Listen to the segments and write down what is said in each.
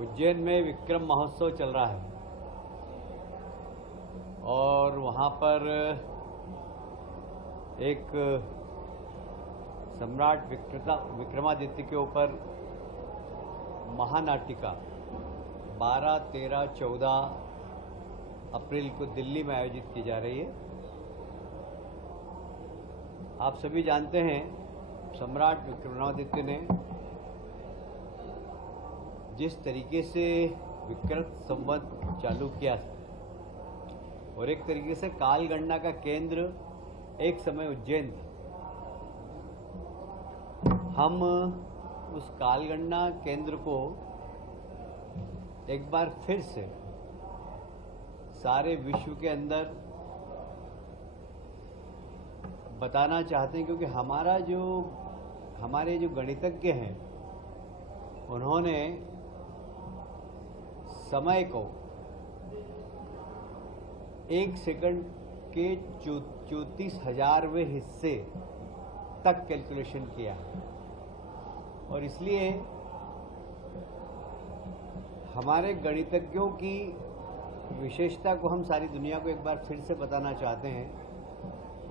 उज्जैन में विक्रम महोत्सव चल रहा है और वहाँ पर एक सम्राट विक्रमादित्य के ऊपर महानाटिका 12, 13, 14 अप्रैल को दिल्ली में आयोजित की जा रही है। आप सभी जानते हैं सम्राट विक्रमादित्य ने जिस तरीके से विक्रम संवत चालू किया और एक तरीके से कालगणना का केंद्र एक समय उज्जैन था। हम उस कालगणना केंद्र को एक बार फिर से सारे विश्व के अंदर बताना चाहते हैं, क्योंकि हमारे जो गणितज्ञ हैं उन्होंने समय को 1 सेकंड के 34,000वें हिस्से तक कैलकुलेशन किया और इसलिए हमारे गणितज्ञों की विशेषता को हम सारी दुनिया को एक बार फिर से बताना चाहते हैं।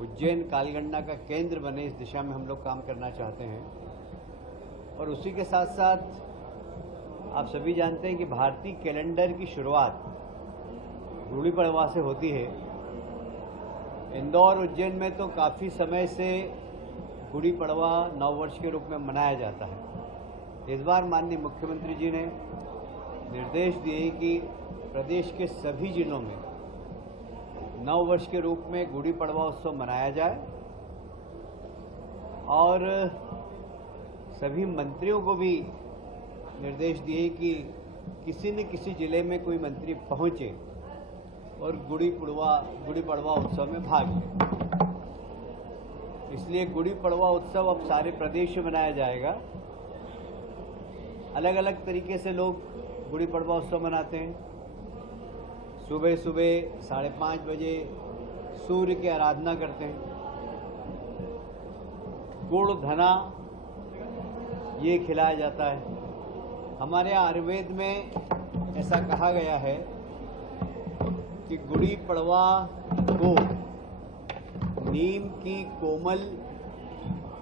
उज्जैन कालगणना का केंद्र बने, इस दिशा में हम लोग काम करना चाहते हैं। और उसी के साथ साथ आप सभी जानते हैं कि भारतीय कैलेंडर की शुरुआत गुड़ी पड़वा से होती है। इंदौर उज्जैन में तो काफ़ी समय से गुड़ी पड़वा नववर्ष के रूप में मनाया जाता है। इस बार माननीय मुख्यमंत्री जी ने निर्देश दिए कि प्रदेश के सभी जिलों में नववर्ष के रूप में गुड़ी पड़वा उत्सव मनाया जाए और सभी मंत्रियों को भी निर्देश दिए कि किसी न किसी जिले में कोई मंत्री पहुंचे और गुड़ी पड़वा उत्सव में भाग ले। इसलिए गुड़ी पड़वा उत्सव अब सारे प्रदेश में मनाया जाएगा। अलग अलग तरीके से लोग गुड़ी पड़वा उत्सव मनाते हैं। सुबह सुबह 5:30 बजे सूर्य की आराधना करते हैं। गुड़ धना ये खिलाया जाता है। हमारे आयुर्वेद में ऐसा कहा गया है कि गुड़ी पड़वा को नीम की कोमल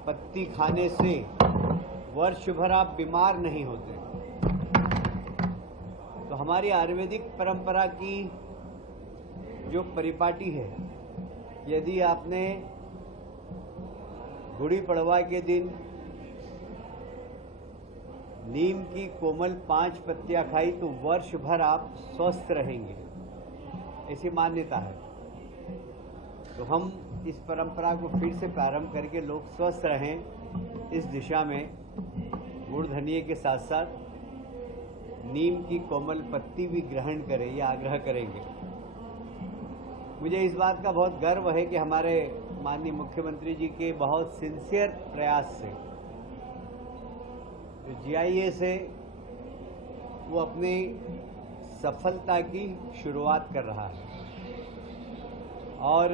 पत्ती खाने से वर्ष भर आप बीमार नहीं होते। तो हमारी आयुर्वेदिक परंपरा की जो परिपाटी है, यदि आपने गुड़ी पड़वा के दिन नीम की कोमल 5 पत्तियां खाई तो वर्ष भर आप स्वस्थ रहेंगे, ऐसी मान्यता है। तो हम इस परंपरा को फिर से प्रारंभ करके लोग स्वस्थ रहें, इस दिशा में गुड़ धनिये के साथ साथ नीम की कोमल पत्ती भी ग्रहण करें, ये आग्रह करेंगे। मुझे इस बात का बहुत गर्व है कि हमारे माननीय मुख्यमंत्री जी के बहुत सिंसियर प्रयास से जो GIA से वो अपनी सफलता की शुरुआत कर रहा है। और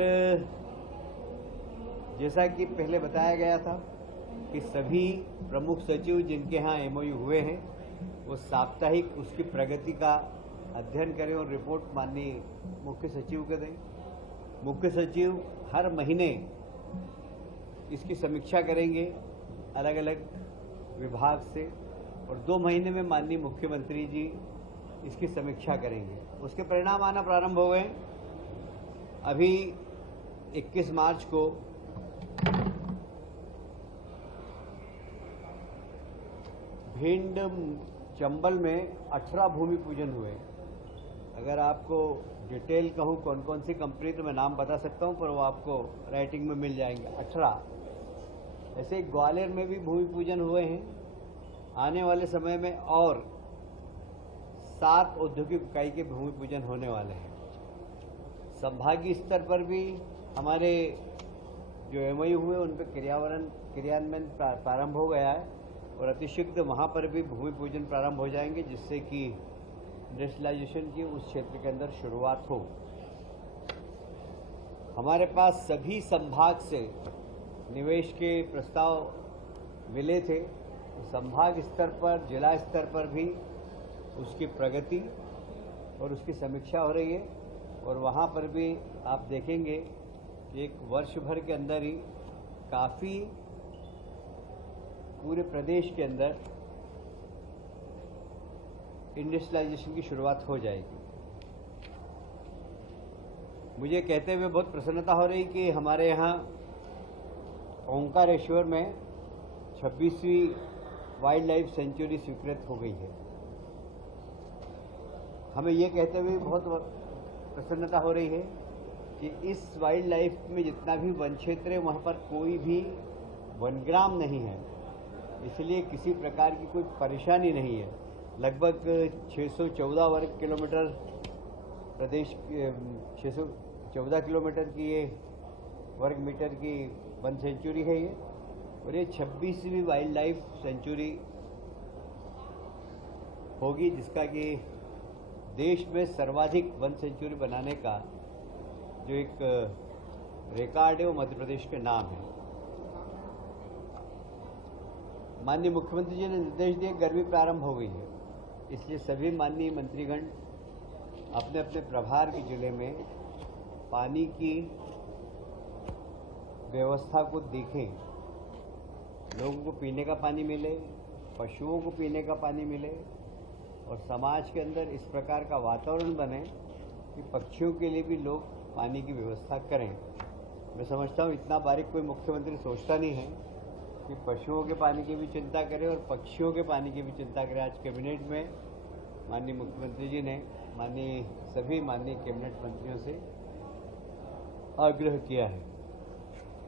जैसा कि पहले बताया गया था कि सभी प्रमुख सचिव जिनके यहाँ MOU हुए हैं वो साप्ताहिक उसकी प्रगति का अध्ययन करें और रिपोर्ट माननीय मुख्य सचिव को दें। मुख्य सचिव हर महीने इसकी समीक्षा करेंगे अलग अलग विभाग से और 2 महीने में माननीय मुख्यमंत्री जी इसकी समीक्षा करेंगे। उसके परिणाम आना प्रारंभ हो गए। अभी 21 मार्च को भिंड चंबल में 18 भूमि पूजन हुए। अगर आपको डिटेल कहूँ कौन कौन सी कंपनी, तो मैं नाम बता सकता हूँ, पर वो आपको राइटिंग में मिल जाएंगे। 18 ऐसे ही ग्वालियर में भी भूमि पूजन हुए हैं। आने वाले समय में और 7 औद्योगिक इकाई के भूमि पूजन होने वाले हैं। संभागीय स्तर पर भी हमारे जो MOU हुए उन पर क्रियान्वयन प्रारंभ हो गया है और अतिशीघ्र वहाँ पर भी भूमि पूजन प्रारंभ हो जाएंगे, जिससे कि इंडस्ट्रियलाइजेशन की उस क्षेत्र के अंदर शुरुआत हो। हमारे पास सभी संभाग से निवेश के प्रस्ताव मिले थे। संभाग स्तर पर, जिला स्तर पर भी उसकी प्रगति और उसकी समीक्षा हो रही है। और वहाँ पर भी आप देखेंगे कि एक वर्ष भर के अंदर ही काफ़ी पूरे प्रदेश के अंदर इंडस्ट्रियलाइजेशन की शुरुआत हो जाएगी। मुझे कहते हुए बहुत प्रसन्नता हो रही कि हमारे यहाँ ओंकारेश्वर में 26वीं वाइल्ड लाइफ सेंचुरी स्वीकृत हो गई है। हमें ये कहते हुए बहुत प्रसन्नता हो रही है कि इस वाइल्ड लाइफ में जितना भी वन क्षेत्र है वहाँ पर कोई भी वनग्राम नहीं है, इसलिए किसी प्रकार की कोई परेशानी नहीं है। लगभग 614 वर्ग किलोमीटर प्रदेश 614 किलोमीटर की ये वर्ग मीटर की वन सेंचुरी है ये, और ये 26वीं वाइल्ड लाइफ सेंचुरी होगी, जिसका कि देश में सर्वाधिक वन सेंचुरी बनाने का जो एक रिकॉर्ड है वो मध्य प्रदेश के नाम है। माननीय मुख्यमंत्री जी ने निर्देश दिए, गर्मी प्रारंभ हो गई है, इसलिए सभी माननीय मंत्रीगण अपने अपने प्रभार के जिले में पानी की व्यवस्था को देखें, लोगों को पीने का पानी मिले, पशुओं को पीने का पानी मिले और समाज के अंदर इस प्रकार का वातावरण बने कि पक्षियों के लिए भी लोग पानी की व्यवस्था करें। मैं समझता हूँ इतना बारीक कोई मुख्यमंत्री सोचता नहीं है कि पशुओं के पानी की भी चिंता करें और पक्षियों के पानी की भी चिंता करें। आज कैबिनेट में माननीय मुख्यमंत्री जी ने सभी माननीय कैबिनेट मंत्रियों से आग्रह किया है।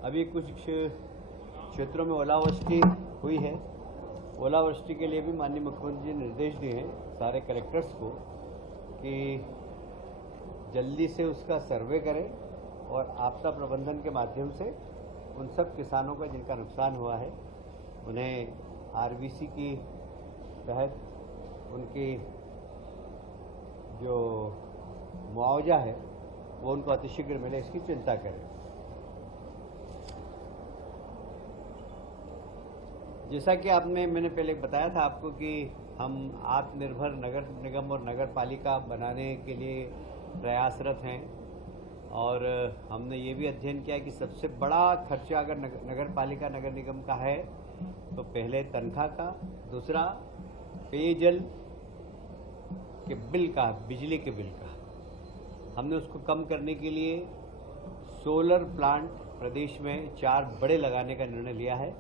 अभी कुछ क्षेत्रों में ओलावृष्टि हुई है, ओलावृष्टि के लिए भी माननीय मुख्यमंत्री जी ने निर्देश दिए हैं सारे कलेक्टर्स को कि जल्दी से उसका सर्वे करें और आपदा प्रबंधन के माध्यम से उन सब किसानों का जिनका नुकसान हुआ है उन्हें आरबीसी की तहत उनकी जो मुआवजा है वो उनको अतिशीघ्र मिले, इसकी चिंता करें। जैसा कि मैंने पहले बताया था आपको कि हम आत्मनिर्भर नगर निगम और नगर पालिका बनाने के लिए प्रयासरत हैं और हमने ये भी अध्ययन किया कि सबसे बड़ा खर्चा अगर नगर पालिका नगर निगम का है तो पहले तनख्वाह का, दूसरा पेयजल के बिल का, बिजली के बिल का। हमने उसको कम करने के लिए सोलर प्लांट प्रदेश में 4 बड़े लगाने का निर्णय लिया है,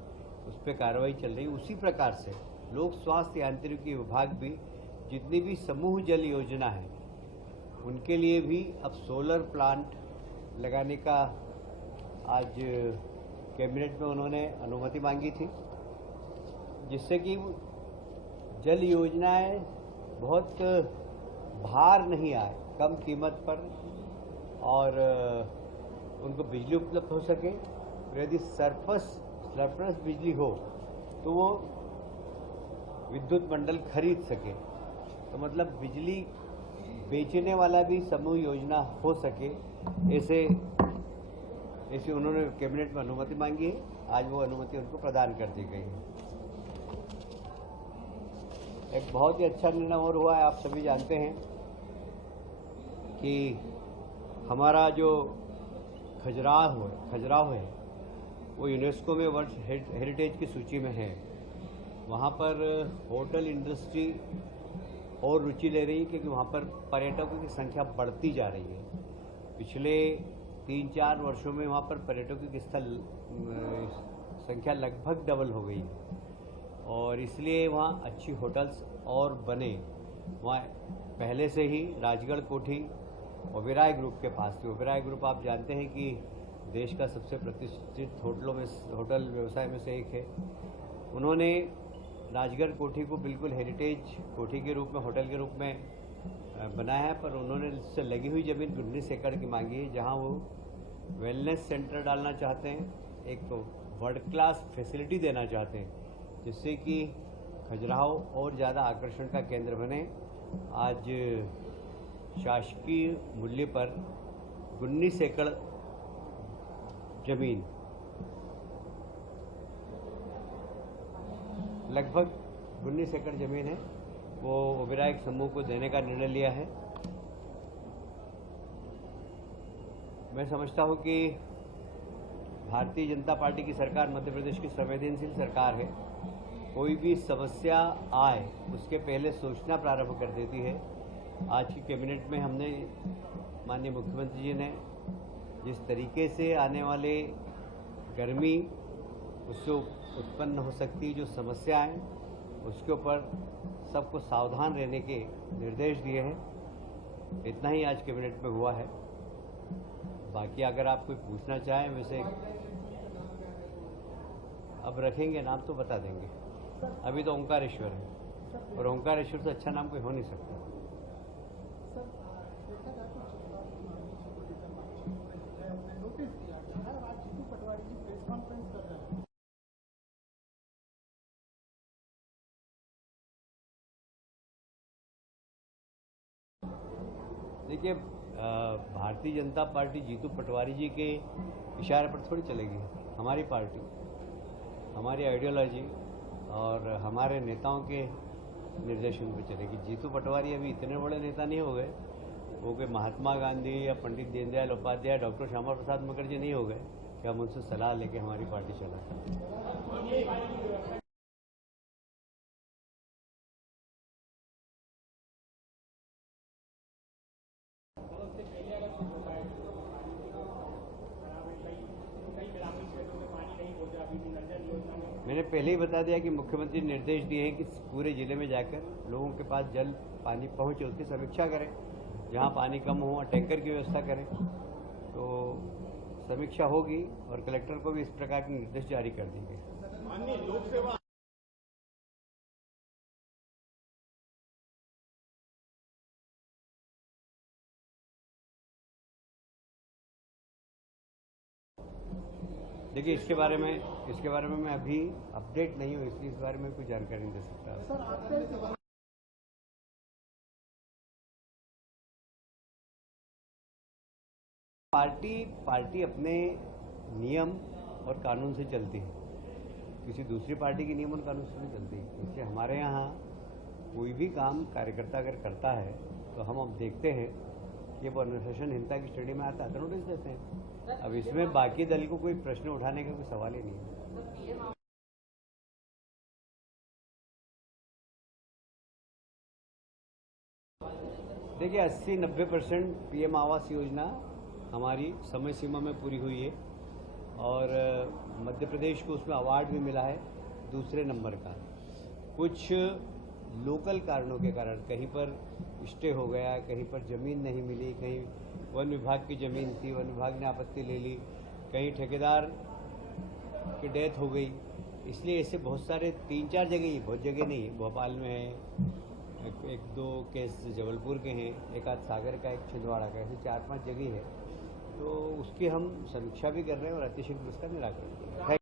उस पर कार्रवाई चल रही है। उसी प्रकार से लोक स्वास्थ्य यांत्रिकी विभाग भी जितनी भी समूह जल योजना है उनके लिए भी अब सोलर प्लांट लगाने का आज कैबिनेट में उन्होंने अनुमति मांगी थी, जिससे कि जल योजनाएं बहुत भार नहीं आए, कम कीमत पर और उनको बिजली उपलब्ध हो सके। यदि सरप्लस बिजली हो तो वो विद्युत मंडल खरीद सके, तो मतलब बिजली बेचने वाला भी समूह योजना हो सके, ऐसे उन्होंने कैबिनेट में अनुमति मांगी है। आज वो अनुमति उनको प्रदान कर दी गई है। एक बहुत ही अच्छा निर्णय और हुआ है, आप सभी जानते हैं कि हमारा जो खजुराहो है वो यूनेस्को में वर्ल्ड हेरिटेज की सूची में है। वहाँ पर होटल इंडस्ट्री और रुचि ले रही है क्योंकि वहाँ पर पर्यटकों की संख्या बढ़ती जा रही है। पिछले 3-4 वर्षों में वहाँ पर पर्यटकों की संख्या लगभग डबल हो गई है और इसलिए वहाँ अच्छी होटल्स और बने। वहाँ पहले से ही राजगढ़ कोठी ओबेरॉय ग्रुप के पास थी। ओबेरॉय ग्रुप आप जानते हैं कि देश का सबसे प्रतिष्ठित होटल व्यवसाय में से एक है। उन्होंने राजगढ़ कोठी को बिल्कुल हेरिटेज कोठी के रूप में, होटल के रूप में बनाया है, पर उन्होंने इससे लगी हुई ज़मीन 19 एकड़ की मांगी है, जहां वो वेलनेस सेंटर डालना चाहते हैं, एक तो वर्ल्ड क्लास फैसिलिटी देना चाहते हैं, जिससे कि खजुराहो और ज़्यादा आकर्षण का केंद्र बने। आज शासकीय मूल्य पर 19 एकड़ जमीन, लगभग 19 एकड़ जमीन है, वो ओबेरॉय समूह को देने का निर्णय लिया है। मैं समझता हूं कि भारतीय जनता पार्टी की सरकार मध्य प्रदेश की संवेदनशील सरकार है। कोई भी समस्या आए उसके पहले सोचना प्रारंभ कर देती है। आज की कैबिनेट में हमने माननीय मुख्यमंत्री जी ने जिस तरीके से आने वाले गर्मी उससे उत्पन्न हो सकती जो समस्याएं उसके ऊपर सबको सावधान रहने के निर्देश दिए हैं। इतना ही आज कैबिनेट में हुआ है। बाकी अगर आप कोई पूछना चाहें वैसे अब रखेंगे नाम तो बता देंगे। अभी तो ओंकारेश्वर है और ओंकारेश्वर से अच्छा नाम कोई हो नहीं सकता। देखिए, भारतीय जनता पार्टी जीतू पटवारी जी के इशारे पर थोड़ी चलेगी। हमारी पार्टी, हमारी आइडियोलॉजी और हमारे नेताओं के निर्देशन पर चलेगी। जीतू पटवारी अभी इतने बड़े नेता नहीं हो गए, वो कोई महात्मा गांधी या पंडित दीनदयाल उपाध्याय, डॉक्टर श्यामा प्रसाद मुखर्जी नहीं हो गए कि हम उनसे सलाह लेके हमारी पार्टी चला। मैंने पहले ही बता दिया कि मुख्यमंत्री ने निर्देश दिए हैं कि पूरे जिले में जाकर लोगों के पास जल पानी पहुंचे उसकी समीक्षा करें। जहां पानी कम हो टैंकर की व्यवस्था करें। तो समीक्षा होगी और कलेक्टर को भी इस प्रकार के निर्देश जारी कर देंगे। देखिए, इसके बारे में मैं अभी अपडेट नहीं हूँ, इसलिए इस बारे में कोई जानकारी नहीं दे सकता। पार्टी अपने नियम और कानून से चलती है, किसी दूसरी पार्टी के नियम और कानून से नहीं चलती। इसलिए हमारे यहाँ कोई भी काम कार्यकर्ता अगर करता है तो हम अब देखते हैं कि वो अनुशासनहीनता की श्रेणी में आता है तो नोटिस देते हैं। अब इसमें बाकी दल को कोई प्रश्न उठाने का कोई सवाल ही नहीं है। देखिए, 80-90% पीएम आवास योजना हमारी समय सीमा में पूरी हुई है और मध्य प्रदेश को उसमें अवार्ड भी मिला है दूसरे नंबर का। कुछ लोकल कारणों के कारण कहीं पर स्टे हो गया, कहीं पर जमीन नहीं मिली, कहीं वन विभाग की जमीन थी, वन विभाग ने आपत्ति ले ली, कहीं ठेकेदार की डेथ हो गई। इसलिए ऐसे बहुत सारे 3-4 जगह ही, बहुत जगह नहीं, भोपाल में है, एक दो केस जबलपुर के हैं, एक आध सागर का, एक छिंदवाड़ा का, ऐसे 4-5 जगह है। तो उसकी हम समीक्षा भी कर रहे हैं और अतिशीघ्र उसका निराकरण कर रहे हैं।